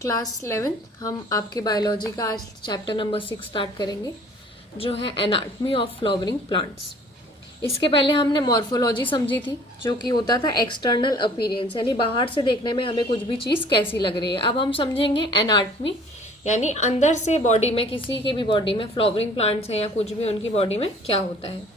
Class 11 हम आपके biology का आज चैप्टर नंबर 6 स्टार्ट करेंगे जो है एनाटमी ऑफ फ्लावरिंग प्लांट्स। इसके पहले हमने मॉर्फोलॉजी समझी थी जो कि होता था एक्सटर्नल अपीयरेंस, यानी बाहर से देखने में हमें कुछ भी चीज़ कैसी लग रही है। अब हम समझेंगे एनाटमी, यानी अंदर से बॉडी में, किसी के भी बॉडी में, फ्लावरिंग प्लांट्स हैं या कुछ भी, उनकी बॉडी में क्या होता है।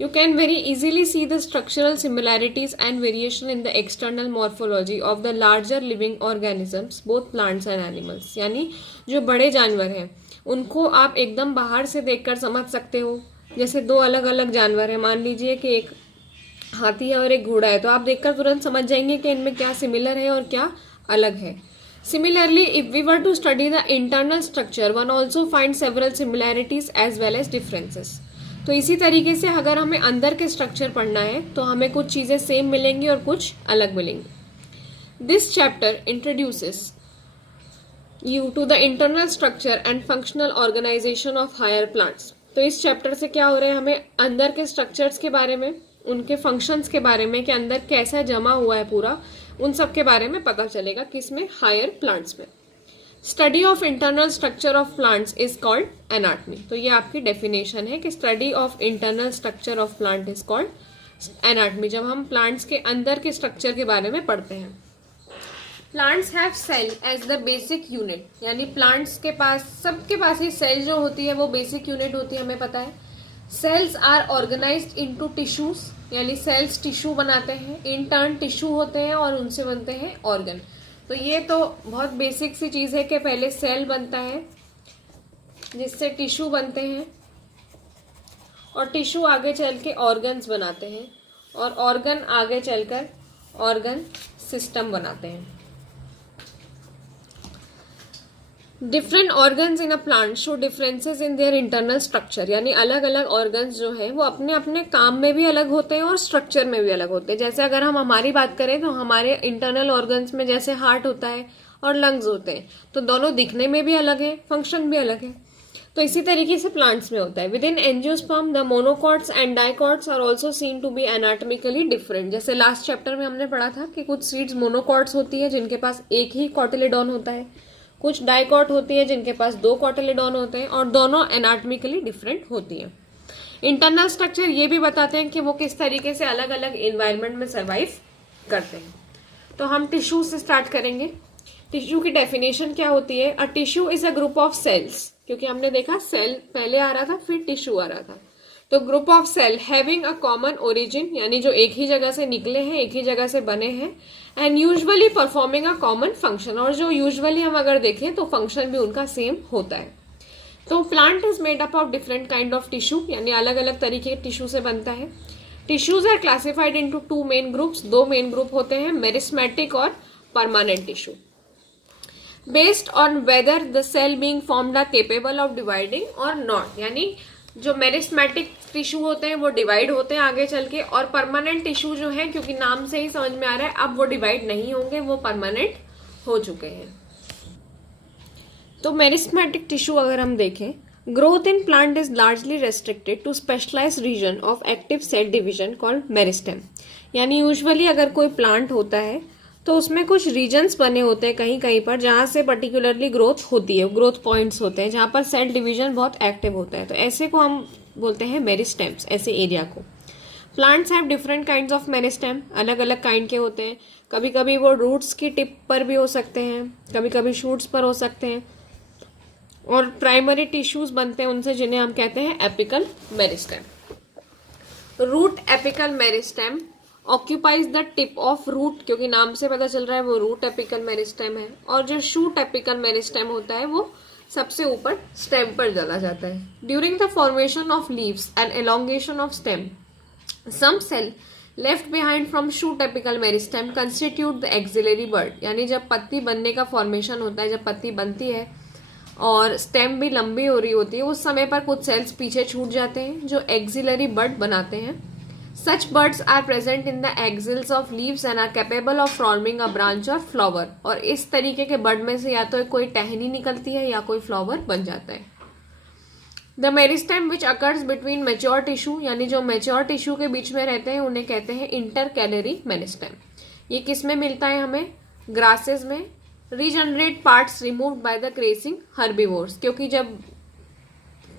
You can very easily see the structural similarities and variation in the external morphology of the larger living organisms, both plants and animals। यानी जो बड़े जानवर हैं उनको आप एकदम बाहर से देखकर समझ सकते हो। जैसे दो अलग अलग जानवर हैं, मान लीजिए कि एक हाथी है और एक घोड़ा है, तो आप देखकर तुरंत समझ जाएंगे कि इनमें क्या सिमिलर है और क्या अलग है। Similarly, if we were to study the internal structure, one also finds several similarities as well as differences। तो इसी तरीके से अगर हमें अंदर के स्ट्रक्चर पढ़ना है तो हमें कुछ चीज़ें सेम मिलेंगी और कुछ अलग मिलेंगी। This chapter introduces you to the internal structure and functional organisation of higher plants. तो इस चैप्टर से क्या हो रहा है, हमें अंदर के स्ट्रक्चर्स के बारे में, उनके फंक्शंस के बारे में, कि अंदर कैसा जमा हुआ है पूरा, उन सब के बारे में पता चलेगा। किसमें? हायर प्लांट्स में। Study of internal structure of plants is called anatomy. तो ये आपकी डेफिनेशन है कि study of internal structure of plant is called anatomy, जब हम प्लांट्स के अंदर के स्ट्रक्चर के बारे में पढ़ते हैं। Plants have cell as the basic unit, यानी प्लांट्स के पास, सबके पास ही सेल जो होती है वो बेसिक यूनिट होती है, हमें पता है। Cells are organized into tissues, यानी सेल्स टिश्यू बनाते हैं, इन टर्न टिश्यू होते हैं और उनसे बनते हैं ऑर्गन। तो ये तो बहुत बेसिक सी चीज़ है कि पहले सेल बनता है जिससे टिश्यू बनते हैं और टिश्यू आगे चल के ऑर्गन्स बनाते हैं और ऑर्गन आगे चलकर ऑर्गन सिस्टम बनाते हैं। Different organs in a plant show differences in their internal structure, यानी अलग अलग ऑर्गन्स जो हैं वो अपने अपने काम में भी अलग होते हैं और स्ट्रक्चर में भी अलग होते हैं। जैसे अगर हम हमारी बात करें तो हमारे इंटरनल ऑर्गन्स में जैसे हार्ट होता है और लंग्स होते हैं, तो दोनों दिखने में भी अलग है, फंक्शन भी अलग है। तो इसी तरीके से प्लांट्स में होता है। With in angiosperm the monocots and dicots are also seen to be anatomically different. जैसे लास्ट चैप्टर में हमने पढ़ा था कि कुछ सीड्स मोनोकॉट्स होती है जिनके पास एक ही कॉटिलेडॉन होता है, कुछ डाइकॉट होती है जिनके पास दो कॉटिलेडॉन होते हैं, और दोनों एनाटॉमिकली डिफरेंट होती हैं। इंटरनल स्ट्रक्चर ये भी बताते हैं कि वो किस तरीके से अलग अलग एनवायरनमेंट में सर्वाइव करते हैं। तो हम टिश्यू से स्टार्ट करेंगे। टिश्यू की डेफिनेशन क्या होती है? A tissue is a group of cells, क्योंकि हमने देखा सेल पहले आ रहा था फिर टिश्यू आ रहा था। तो group of cell having a common origin, यानी जो एक ही जगह से निकले हैं, एक ही जगह से बने हैं, and usually performing a common function, और जो यूजुअली हम अगर देखें तो फंक्शन भी उनका सेम होता है। तो plant is made up of different kind of tissue, यानी अलग अलग तरीके के टिश्यू से बनता है। Tissues are classified into two main groups, दो मेन ग्रुप होते हैं, मेरिस्मेटिक और permanent tissue. Based on whether the cell being formed are capable of dividing और नॉट, यानी जो मेरिस्मेटिक टिश्यू होते हैं वो डिवाइड होते हैं आगे चल के, और परमानेंट टिश्यू जो है, क्योंकि नाम से ही समझ में आ रहा है अब वो डिवाइड नहीं होंगे, वो परमानेंट हो चुके हैं। तो मेरिस्मेटिक टिश्यू अगर हम देखें, growth in plant is largely restricted to specialised region of active cell division called meristem, यानी यूजुअली अगर कोई प्लांट होता है तो उसमें कुछ रीजन्स बने होते हैं कहीं कहीं पर जहाँ से पर्टिकुलरली ग्रोथ होती है, ग्रोथ पॉइंट्स होते हैं जहाँ पर सेल डिवीजन बहुत एक्टिव होता है। तो ऐसे को हम बोलते हैं मेरिस्टेम्स, ऐसे एरिया को। Plants have different kinds of meristem, अलग अलग काइंड के होते हैं। कभी कभी वो रूट्स की टिप पर भी हो सकते हैं, कभी कभी शूट्स पर हो सकते हैं, और प्राइमरी टिश्यूज बनते हैं उनसे, जिन्हें हम कहते हैं apical meristem. Root apical meristem occupies the tip of root, क्योंकि नाम से पता चल रहा है वो रूट एपिकल मेरिस्टेम है, और जो शूट एपिकल मेरिस्टेम होता है वो सबसे ऊपर स्टेम पर चला जाता है। During the formation of leaves and elongation of stem, some cell left behind from shoot apical meristem constitute the axillary bud, यानी जब पत्ती बनने का फॉर्मेशन होता है, जब पत्ती बनती है और स्टेम भी लंबी हो रही होती है, उस समय पर कुछ सेल्स पीछे छूट जाते हैं जो एक्सिलरी बड बनाते हैं। Such buds are present in the axils of leaves and are capable of forming a branch or flower, और इस तरीके के बड में से या तो कोई टहनी निकलती है या कोई फ्लावर बन जाता है। The meristem which occurs between mature tissue, यानी जो mature tissue के बीच में रहते हैं उन्हें कहते हैं intercalary meristem। ये किस में मिलता है हमें? ग्रासेस में, regenerate parts removed by the crashing herbivores, क्योंकि जब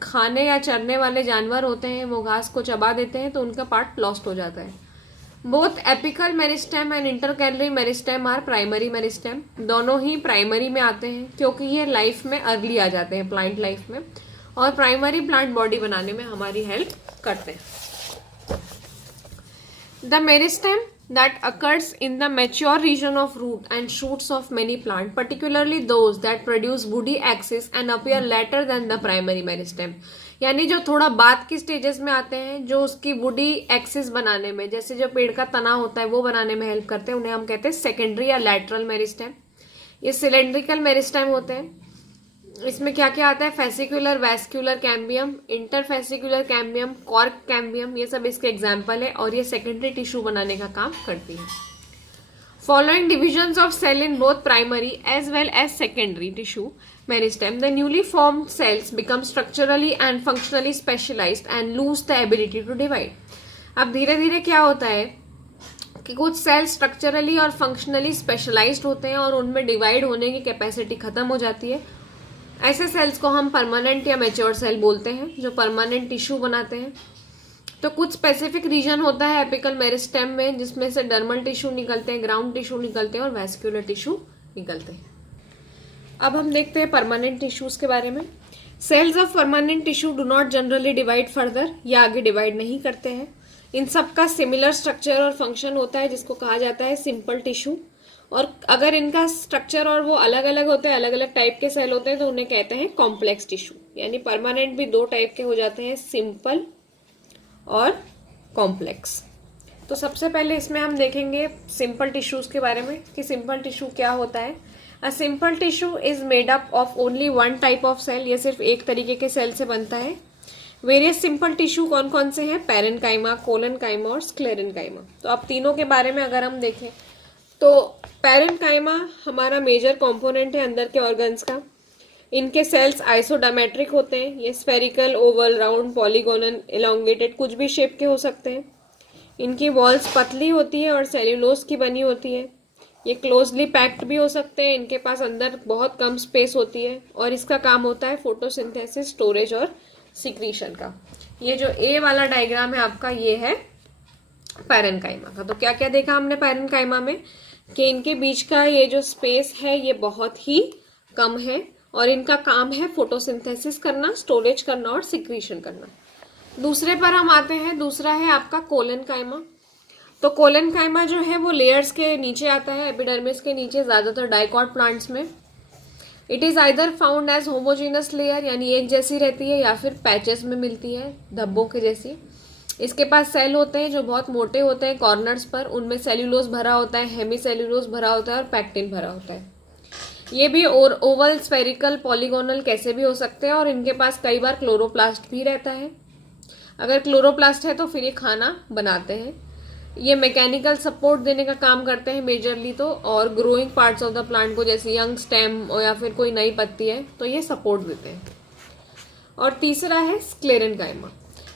खाने या चरने वाले जानवर होते हैं वो घास को चबा देते हैं तो उनका पार्ट लॉस्ट हो जाता है। Both apical meristem and intercalary meristem are primary meristem, दोनों ही प्राइमरी में आते हैं क्योंकि ये लाइफ में अर्ली आ जाते हैं, प्लांट लाइफ में, और प्राइमरी प्लांट बॉडी बनाने में हमारी हेल्प करते हैं। The meristem that occurs in the mature region of root and shoots of many plants, particularly those that produce woody axis and appear later than the primary meristem, यानी जो थोड़ा बाद की स्टेजेस में आते हैं, जो उसकी वुडी एक्सिस बनाने में, जैसे जो पेड़ का तना होता है वो बनाने में हेल्प करते हैं, उन्हें हम कहते हैं सेकेंडरी या लैटरल मेरिस्टेम। ये सिलेंड्रिकल मेरिस्टेम होते हैं। इसमें क्या क्या आता है? Fascicular vascular cambium, interfascicular cambium, cork cambium, ये सब इसके एग्जाम्पल है और ये सेकेंडरी टिश्यू बनाने का काम करती है। Following divisions of cell in both primary as well as secondary tissue meristem, the newly formed cells become structurally and functionally specialised and lose the ability to divide. अब धीरे धीरे क्या होता है कि कुछ सेल स्ट्रक्चरली और फंक्शनली स्पेशलाइज्ड होते हैं और उनमें डिवाइड होने की कैपेसिटी खत्म हो जाती है। ऐसे सेल्स को हम परमानेंट या मैच्योर सेल बोलते हैं जो परमानेंट टिश्यू बनाते हैं। तो कुछ स्पेसिफिक रीजन होता है एपिकल मेरिस्टेम में जिसमें से डर्मल टिश्यू निकलते हैं, ग्राउंड टिश्यू निकलते हैं और वैस्कुलर टिश्यू निकलते हैं। अब हम देखते हैं परमानेंट टिश्यूज के बारे में। Cells of permanent tissue do not generally divide further, या आगे डिवाइड नहीं करते हैं। इन सब का सिमिलर स्ट्रक्चर और फंक्शन होता है जिसको कहा जाता है सिंपल टिश्यू। और अगर इनका स्ट्रक्चर और वो अलग अलग होते हैं, अलग अलग टाइप के सेल होते हैं, तो उन्हें कहते हैं कॉम्प्लेक्स टिश्यू। यानी परमानेंट भी दो टाइप के हो जाते हैं, सिंपल और कॉम्प्लेक्स। तो सबसे पहले इसमें हम देखेंगे सिंपल टिश्यूज के बारे में कि सिंपल टिश्यू क्या होता है। A simple tissue is made up of only one type of cell, ये सिर्फ एक तरीके के सेल से बनता है। वेरियस सिंपल टिश्यू कौन कौन से हैं? पैरेन्काइमा, कोलेनकाइमा और स्क्लेरेन्काइमा। तो अब तीनों के बारे में अगर हम देखें तो पैरेन्काइमा हमारा मेजर कंपोनेंट है अंदर के ऑर्गन्स का। इनके सेल्स आइसोडामेट्रिक होते हैं, ये spherical, Oval, round, polygonal, elongated कुछ भी शेप के हो सकते हैं। इनकी वॉल्स पतली होती है और सेल्यूलोज की बनी होती है। ये क्लोजली पैक्ड भी हो सकते हैं, इनके पास अंदर बहुत कम स्पेस होती है और इसका काम होता है फोटोसिंथेसिस, स्टोरेज और सिक्रीशन का। ये जो ए वाला डायग्राम है आपका, ये है पैरेन्काइमा का। तो क्या क्या देखा हमने पैरेन्काइमा में कि इनके बीच का ये जो स्पेस है ये बहुत ही कम है और इनका काम है फोटोसिंथेसिस करना, स्टोरेज करना और सिक्रीशन करना। दूसरे पर हम आते हैं, दूसरा है आपका कोलेनकाइमा। तो कोलेनकाइमा जो है वो लेयर्स के नीचे आता है, एपिडर्मिस के नीचे, ज्यादातर डाइकॉट प्लांट्स में। It is either found as homogeneous layer, यानी एक जैसी रहती है, या फिर पैचेस में मिलती है, धब्बों के जैसी। इसके पास सेल होते हैं जो बहुत मोटे होते हैं कॉर्नर्स पर, उनमें सेल्यूलोज भरा होता है, हेमी सेल्यूलोज भरा होता है और पैक्टिन भरा होता है। ये भी ओवल, स्फेरिकल, पॉलीगोनल कैसे भी हो सकते हैं और इनके पास कई बार क्लोरोप्लास्ट भी रहता है। अगर क्लोरोप्लास्ट है तो फिर ये खाना बनाते हैं। ये मैकेनिकल सपोर्ट देने का काम करते हैं मेजरली तो, और growing parts of the plant को, जैसे यंग स्टेम या फिर कोई नई पत्ती है तो ये सपोर्ट देते हैं। और तीसरा है स्क्लेरेन्काइमा।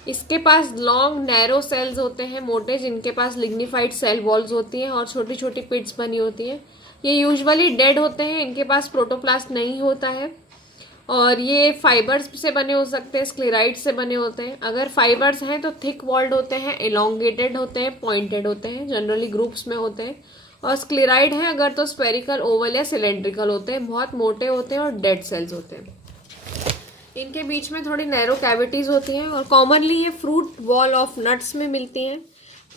इसके पास लॉन्ग नैरो सेल्स होते हैं, मोटे, जिनके पास लिग्निफाइड सेल वॉल्स होती हैं और छोटी छोटी पिट्स बनी होती हैं। ये यूजुअली डेड होते हैं, इनके पास प्रोटोप्लास्ट नहीं होता है और ये फाइबर्स से बने हो सकते हैं, स्क्लेराइड से बने होते हैं। अगर फाइबर्स हैं तो थिक वॉल्ड होते हैं, एलोंगेटेड होते हैं, पॉइंटेड होते हैं, जनरली ग्रुप्स में होते हैं। और स्क्लेराइड है अगर तो स्फेरिकल, ओवल या सिलेंड्रिकल होते हैं, बहुत मोटे होते हैं और डेड सेल्स होते हैं। इनके बीच में थोड़ी नैरो कैविटीज होती हैं और कॉमनली ये फ्रूट वॉल ऑफ नट्स में मिलती हैं।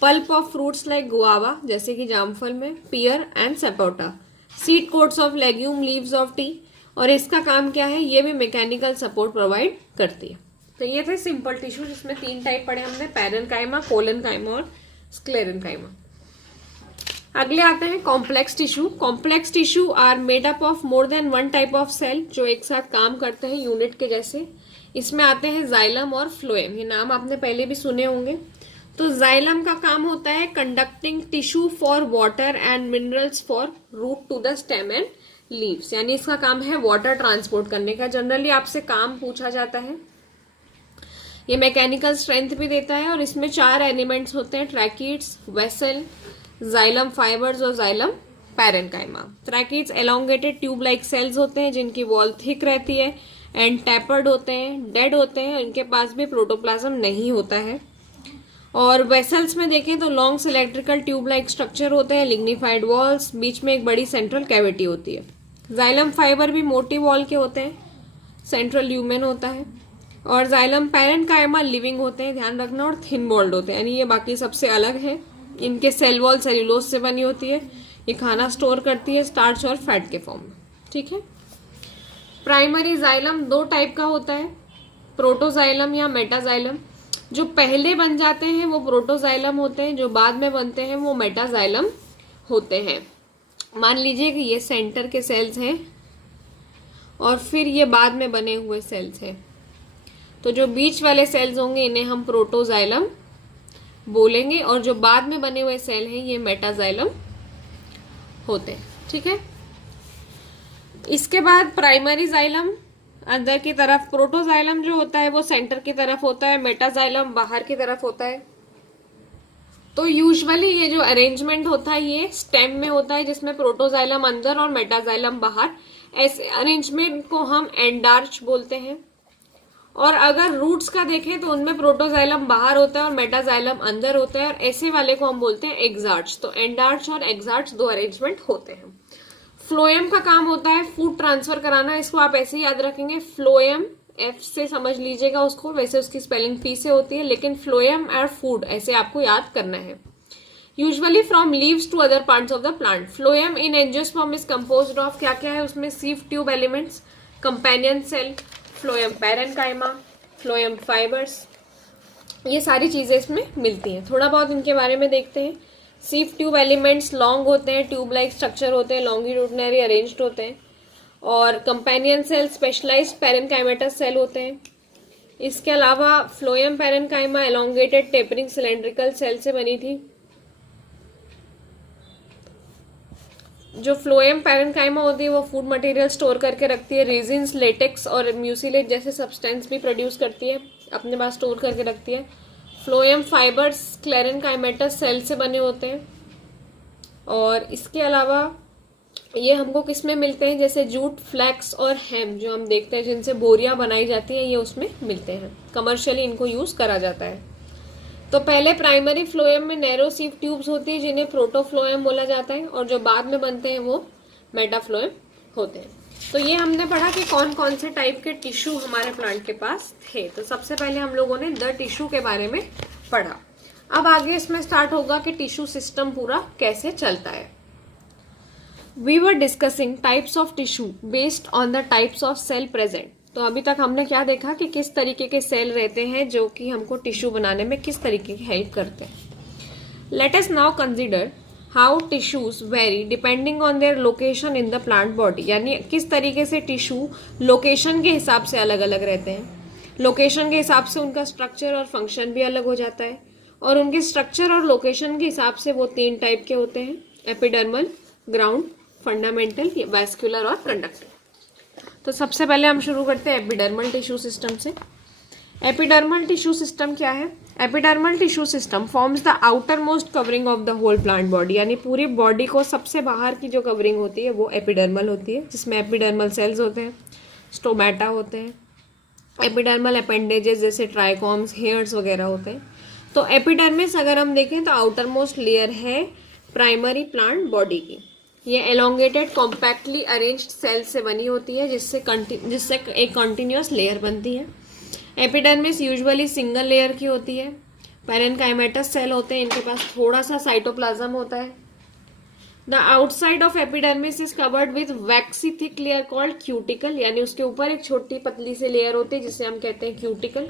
Pulp of fruits like guava, जैसे कि जामफल में, pear and sapota, seed coats of legume, leaves of tea. और इसका काम क्या है? ये भी मैकेनिकल सपोर्ट प्रोवाइड करती है। तो ये थे सिंपल टिश्यू जिसमें तीन टाइप पढ़े हमने, पैरेन्काइमा, कोलेनकाइमा और स्क्लेरेन्काइमा। अगले आते हैं complex tissue. Complex tissue are made up of more than one type of cell जो एक साथ काम करते हैं यूनिट के जैसे। इसमें आते हैं जाइलम और फ्लोएम, ये नाम आपने पहले भी सुने होंगे। तो जाइलम का काम होता है conducting tissue for water and minerals for root to the stem and leaves, यानी इसका काम है वाटर ट्रांसपोर्ट करने का। जनरली आपसे काम पूछा जाता है। ये मैकेनिकल स्ट्रेंथ भी देता है और इसमें 4 एलिमेंट्स होते हैं, ट्रैकीड्स, वेसल, जाइलम फाइबर्स और xylem parenchyma. Tracheids elongated tube like cells होते हैं जिनकी वॉल थिक रहती है एंड टैपर्ड होते हैं, डेड होते हैं, इनके पास भी प्रोटोप्लाज्म नहीं होता है। और वेसल्स में देखें तो लॉन्ग सिलेक्ट्रिकल ट्यूब लाइक स्ट्रक्चर होते हैं, लिग्निफाइड वॉल्स, बीच में एक बड़ी सेंट्रल कैविटी होती है। जाइलम फाइबर भी मोटी वॉल के होते हैं, सेंट्रल ल्यूमेन होता है। और जाइलम पैरेन्काइमा लिविंग होते हैं, ध्यान रखना, और थिन वॉल्ड होते हैं, यानी ये बाकी सबसे अलग है। इनके सेल वॉल सेल्यूलोज से बनी होती है, ये खाना स्टोर करती है स्टार्च और फैट के फॉर्म में। ठीक है। प्राइमरी जाइलम दो टाइप का होता है, प्रोटोजाइलम या मेटाजाइलम। जो पहले बन जाते हैं वो प्रोटोजाइलम होते हैं, जो बाद में बनते हैं वो मेटाजाइलम होते हैं। मान लीजिए कि ये सेंटर के सेल्स हैं और फिर ये बाद में बने हुए सेल्स हैं, तो जो बीच वाले सेल्स होंगे इन्हें हम प्रोटोजाइलम बोलेंगे और जो बाद में बने हुए सेल हैं ये मेटाजाइलम होते हैं। ठीक है। इसके बाद प्राइमरी जाइलम अंदर की तरफ, प्रोटोजाइलम जो होता है वो सेंटर की तरफ होता है, मेटाजाइलम बाहर की तरफ होता है। तो यूजुअली ये जो अरेंजमेंट होता है ये स्टेम में होता है, जिसमें प्रोटोजाइलम अंदर और मेटाजाइलम बाहर। ऐसे अरेंजमेंट को हम एंडार्च बोलते हैं। और अगर रूट्स का देखें तो उनमें प्रोटोजाइलम बाहर होता है और मेटाजाइलम अंदर होता है, और ऐसे वाले को हम बोलते हैं एग्जार्च। तो एंडार्च और एग्जार्च दो अरेंजमेंट होते हैं। फ्लोएम का काम होता है फूड ट्रांसफर कराना, इसको आप ऐसे ही याद रखेंगे, फ्लोएम, एफ से समझ लीजिएगा उसको, वैसे उसकी स्पेलिंग पी से होती है, लेकिन फ्लोएम और फूड ऐसे आपको याद करना है। Usually from leaves to other parts of the plant. Phloem in angiosperm is composed of क्या क्या है उसमें, sieve tube elements, companion cell, phloem parenchyma, phloem fibres, ये सारी चीजें इसमें मिलती हैं। थोड़ा बहुत इनके बारे में देखते हैं। सीव ट्यूब एलिमेंट्स लॉन्ग होते हैं, ट्यूब लाइक स्ट्रक्चर होते हैं, लॉन्गिट्यूडनरी अरेंज्ड होते हैं। और companion cell specialised parenchymatous cell होते हैं। इसके अलावा phloem parenchyma elongated tapering cylindrical cell से बनी थी। जो फ्लोएम पैरेन्काइमा होती है वो फूड मटेरियल स्टोर करके रखती है, रेजिन्स, लेटेक्स और म्यूसिलेट जैसे सब्सटेंस भी प्रोड्यूस करती है, अपने पास स्टोर करके रखती है। फ्लोएम फाइबर्स क्लेरेन्काइमेटस सेल से बने होते हैं। और इसके अलावा ये हमको किस में मिलते हैं, जैसे जूट, फ्लैक्स और हेम जो हम देखते हैं जिनसे बोरियां बनाई जाती हैं, ये उसमें मिलते हैं। कमर्शियली इनको यूज करा जाता है। तो पहले प्राइमरी फ्लोएम में नैरो सीव ट्यूब्स होती है जिन्हें प्रोटोफ्लोएम बोला जाता है, और जो बाद में बनते हैं वो मेटाफ्लोएम होते हैं। तो ये हमने पढ़ा कि कौन कौन से टाइप के टिश्यू हमारे प्लांट के पास थे। तो सबसे पहले हम लोगों ने द टिश्यू के बारे में पढ़ा। अब आगे इसमें स्टार्ट होगा कि टिश्यू सिस्टम पूरा कैसे चलता है। We were discussing types of tissue based on the types of cell present. तो अभी तक हमने क्या देखा कि किस तरीके के सेल रहते हैं जो कि हमको टिश्यू बनाने में किस तरीके की हेल्प करते हैं। Let us now consider how tissues very depending on their location in the plant body, यानी किस तरीके से टिश्यू लोकेशन के हिसाब से अलग अलग रहते हैं। लोकेशन के हिसाब से उनका स्ट्रक्चर और फंक्शन भी अलग हो जाता है, और उनके स्ट्रक्चर और लोकेशन के हिसाब से वो तीन टाइप के होते हैं, एपिडर्मल, ग्राउंड, फंडामेंटल, वैस्कुलर और कंडक्टिव। तो सबसे पहले हम शुरू करते हैं एपिडर्मल टिश्यू सिस्टम से। एपिडर्मल टिश्यू सिस्टम क्या है? Epidermal tissue system forms the outermost covering of the whole plant body, यानी पूरी बॉडी को सबसे बाहर की जो कवरिंग होती है वो एपिडर्मल होती है, जिसमें एपिडर्मल सेल्स होते हैं, स्टोमेटा होते हैं, एपिडर्मल अपेंडेजेस जैसे ट्राइकॉम्स, हेयर्स वगैरह होते हैं। तो एपिडर्मिस अगर हम देखें तो आउटर मोस्ट लेयर है प्राइमरी प्लांट बॉडी की। ये एलोंगेटेड कॉम्पैक्टली अरेंज्ड सेल्स से बनी होती है, जिससे एक कंटिन्यूअस लेयर बनती है। एपिडर्मिस यूजुअली सिंगल लेयर की होती है। पैरेन्काइमेटस सेल होते हैं, इनके पास थोड़ा सा साइटोप्लाज्म होता है। The outside of epidermis is covered with vaccine thick layer called cuticle, यानी उसके ऊपर एक छोटी पतली सी लेयर होती है जिसे हम कहते हैं क्यूटिकल,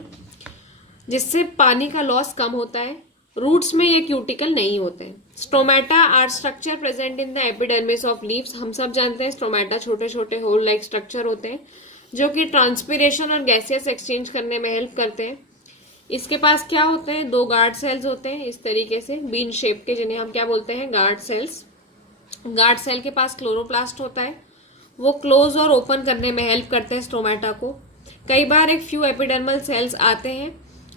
जिससे पानी का लॉस कम होता है। रूट्स में ये क्यूटिकल नहीं होते हैं। Stomata are structure present in the epidermis of leaves. हम सब जानते हैं स्टोमेटा छोटे छोटे होल लाइक स्ट्रक्चर होते हैं जो कि ट्रांसपिरेशन और गैसियस एक्सचेंज करने में हेल्प करते हैं। इसके पास क्या होते हैं? दो गार्ड सेल्स होते हैं इस तरीके से बीन शेप के, जिन्हें हम क्या बोलते हैं? Guard cells. गार्ड सेल के पास क्लोरोप्लास्ट होता है, वो क्लोज और ओपन करने में हेल्प करते हैं स्टोमेटा को। कई बार एक फ्यू एपिडर्मल सेल्स आते हैं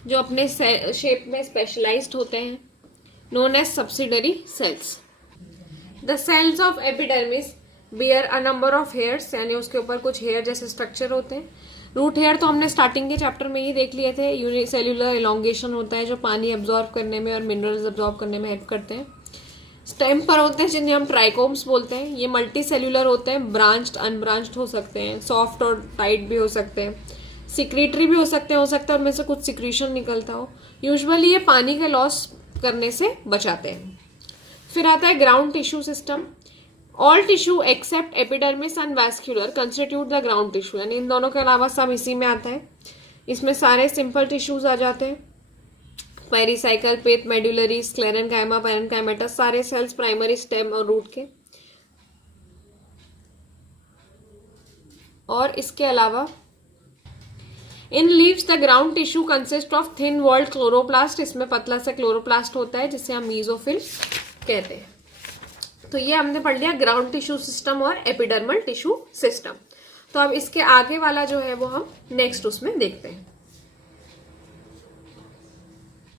जो अपने शेप में स्पेशलाइज्ड होते हैं, known as subsidiary cells. The cells of epidermis bear a number of hairs, यानी उसके ऊपर कुछ हेयर जैसे स्ट्रक्चर होते हैं। रूट हेयर तो हमने स्टार्टिंग के चैप्टर में ही देख लिए थे, यूनिसेल्युलर इलॉन्गेशन होता है जो पानी एब्जॉर्ब करने में और मिनरल्स एब्जॉर्ब करने में हेल्प करते हैं। स्टेम पर होते हैं जिन्हें हम ट्राइकोम्स बोलते हैं, ये मल्टी सेल्यूलर होते हैं, ब्रांच्ड अनब्रांच्ड हो सकते हैं, सॉफ्ट और टाइट भी हो सकते हैं, सिक्रीटरी भी हो सकते हैं, उनमें से कुछ सिक्रीशन निकलता हो। यूजुअली ये पानी के लॉस करने से बचाते हैं। फिर आता है ground tissue system. All tissue except epidermis and vascular constitute the ground tissue, यानी इन दोनों के अलावा सब इसी में आता है। इसमें सारे सिंपल टिश्यूज आ जाते हैं, pericycle, pith, medullary, sclerenchyma, parenchymata, सारे सेल्स प्राइमरी, स्टेम और रूट के। और इसके अलावा in leaves the ground tissue consist of thin walled chloroplast, इसमें पतला सा क्लोरोप्लास्ट होता है जिसे हम मीजोफिल कहते हैं। तो ये हमने पढ़ लिया ग्राउंड टिश्यू सिस्टम और एपिडर्मल टिश्यू सिस्टम। तो अब इसके आगे वाला जो है वो हम नेक्स्ट उसमें देखते हैं।